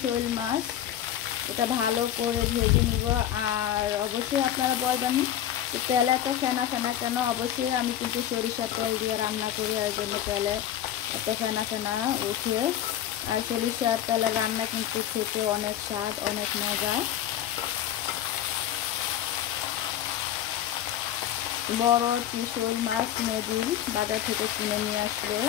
শোল মাছ, এটা ভালো করে ভেজে নিব। আর অবশ্যই আপনারা বলবেন তেলে এত ফেনা ফেনা কেন, অবশ্যই আমি কিন্তু সরিষার তেল দিয়ে রান্না করি, এর জন্য তেলে এত ফেনা ফেনা উঠে। আর সরিষার তেলের রান্না কিন্তু খেতে অনেক স্বাদ, অনেক মজা। বড় শোল মাছ নদীর বাজার থেকে কিনে নিয়ে আসলে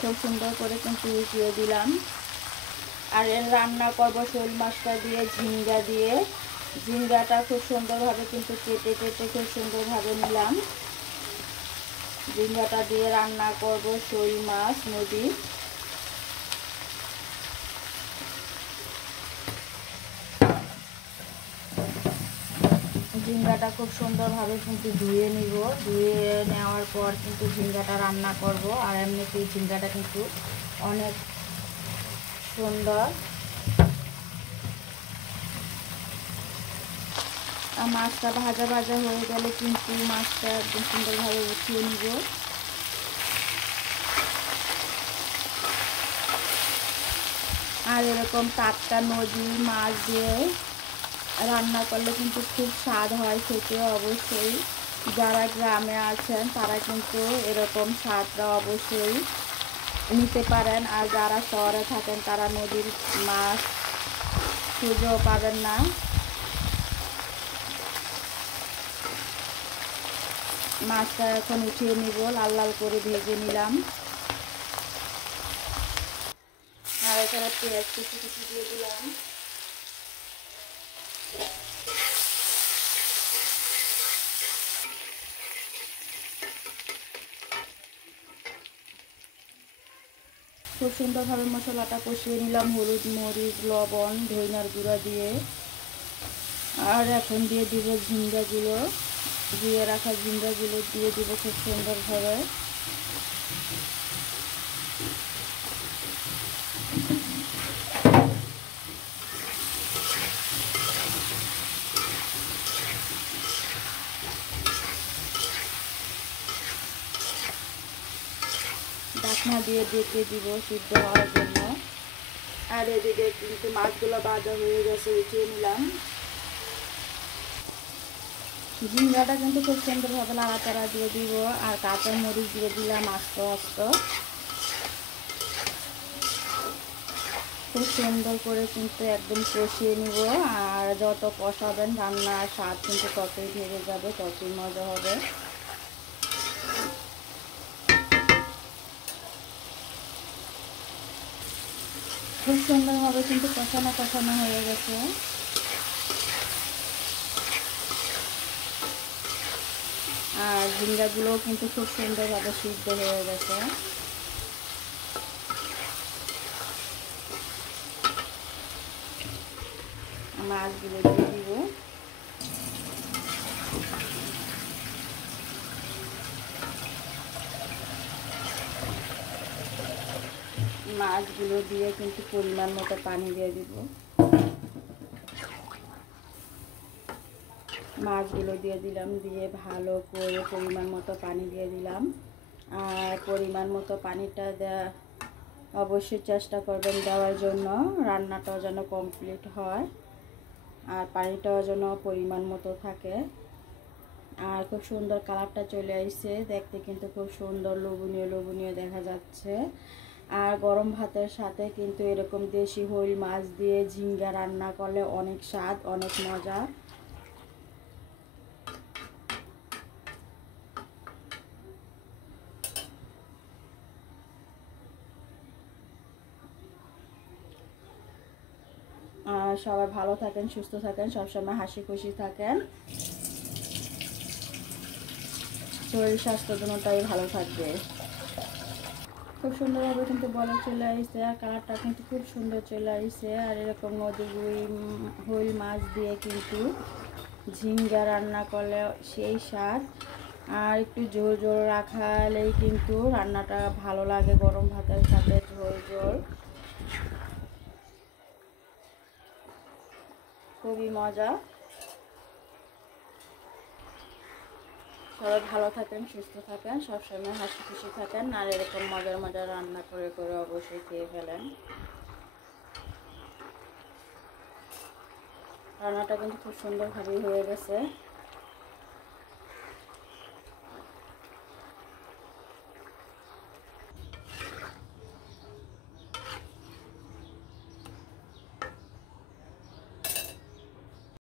খুব সুন্দর করে কিন্তু উঠিয়ে দিলাম। আর এর রান্না করবো শোল মাছটা দিয়ে ঝিঙ্গা দিয়ে। ঝিঙ্গাটা খুব সুন্দরভাবে কিন্তু কেটে কেটে খুব সুন্দরভাবে নিলাম। ঝিঙ্গাটা দিয়ে রান্না করব শোল মাছ নদীর। ঝিঙ্গাটা খুব সুন্দরভাবে কিন্তু ধুয়ে নিব। ধুয়ে নেওয়ার পর কিন্তু ঝিঙ্গাটা রান্না করব। আর এমনিতেই ঝিঙ্গাটা কিন্তু অনেক সুন্দর। আর মাছটা ভাজা ভাজা হয়ে গেলে কিন্তু মাছটা একদম সুন্দরভাবে উঠিয়ে নিব। আর এরকম টাটকা নদীর মাছ দিয়ে রান্না করলে কিন্তু খুব স্বাদ হয় খেতে। অবশ্যই যারা গ্রামে আছেন তারা কিন্তু এরকম স্বাদটা অবশ্যই নিতে পারেন। আর যারা শহরে থাকেন তারা নদীর মাছ খুঁজেও পাবেন না। মাছটা এখন উঠিয়ে নিব, লাল লাল করে ভেজে নিলাম। আর এখানে পেঁয়াজ কুচি কুচি দিয়ে দিলাম। খুব সুন্দরভাবে মশলাটা কষিয়ে নিলাম, হলুদ মরিচ লবণ ধনিয়ার গুঁড়া দিয়ে। আর এখন দিয়ে দিব ঝিঙ্গাগুলো, ধুয়ে রাখা ঝিঙ্গাগুলো দিয়ে দিব খুব সুন্দরভাবে। ঢাকনা দিয়ে ডেকে দিব সিদ্ধ হওয়ার জন্য। আর এদিকে কিন্তু মাছগুলো ভাজা হয়ে গেছে, উঠিয়ে নিলাম। ঝিঙ্গাটা কিন্তু খুব সুন্দরভাবে নাড়াচাড়া দিয়ে দিব। আর কাঁচা মরিচ দিয়ে দিলাম আস্ত আস্ত। খুব সুন্দর করে কিন্তু একদম কষিয়ে নিব। আর যত কষাবেন রান্নার স্বাদ কিন্তু ততই বেড়ে যাবে, ততই মজা হবে। খুব সুন্দরভাবে কিন্তু কষানো কষানো হয়ে গেছে। আর ঝিঙ্গাগুলোও কিন্তু খুব সুন্দরভাবে সিদ্ধ হয়ে গেছে। মাছগুলো দিয়ে দিব। মাছগুলো দিয়ে কিন্তু পরিমাণ মতো পানি দিয়ে দিব। মাছগুলো দিয়ে দিলাম, দিয়ে ভালো করে পরিমাণ মতো পানি দিয়ে দিলাম। আর পরিমাণ মতো পানিটা অবশ্যই চেষ্টা করবেন দেওয়ার জন্য, রান্নাটাও যেন কমপ্লিট হয় আর পানিটাও যেন পরিমাণ মতো থাকে। আর খুব সুন্দর কালারটা চলে আসছে, দেখতে কিন্তু খুব সুন্দর লোভনীয় লোভনীয় দেখা যাচ্ছে। আর গরম ভাতের সাথে কিন্তু এরকম দেশি হইল মাছ দিয়ে ঝিঙ্গা রান্না করলে অনেক স্বাদ, অনেক মজা। সবাই ভালো থাকেন, সুস্থ থাকেন, সবসময় হাসি খুশি থাকেন, শরীর স্বাস্থ্য দুটোটাই ভালো থাকবে। খুব সুন্দরভাবে কিন্তু বলে চলে আসছে আর কালারটা কিন্তু খুব সুন্দর চলে আসছে। আর এরকম নদী হইল মাছ দিয়ে কিন্তু ঝিঙ্গা রান্না করলে সেই স্বাদ। আর একটু ঝোল ঝোল রাখালেই কিন্তু রান্নাটা ভালো লাগে, গরম ভাতের সাথে ঝোল ঝোল খুবই মজা। সবাই ভালো থাকেন, সুস্থ থাকেন, সবসময় হাসি খুশি থাকেন, আর এরকম মজার মজার রান্না করে করে অবশ্যই খেয়ে ফেলেন। রান্নাটা কিন্তু খুব সুন্দরভাবেই হয়ে গেছে।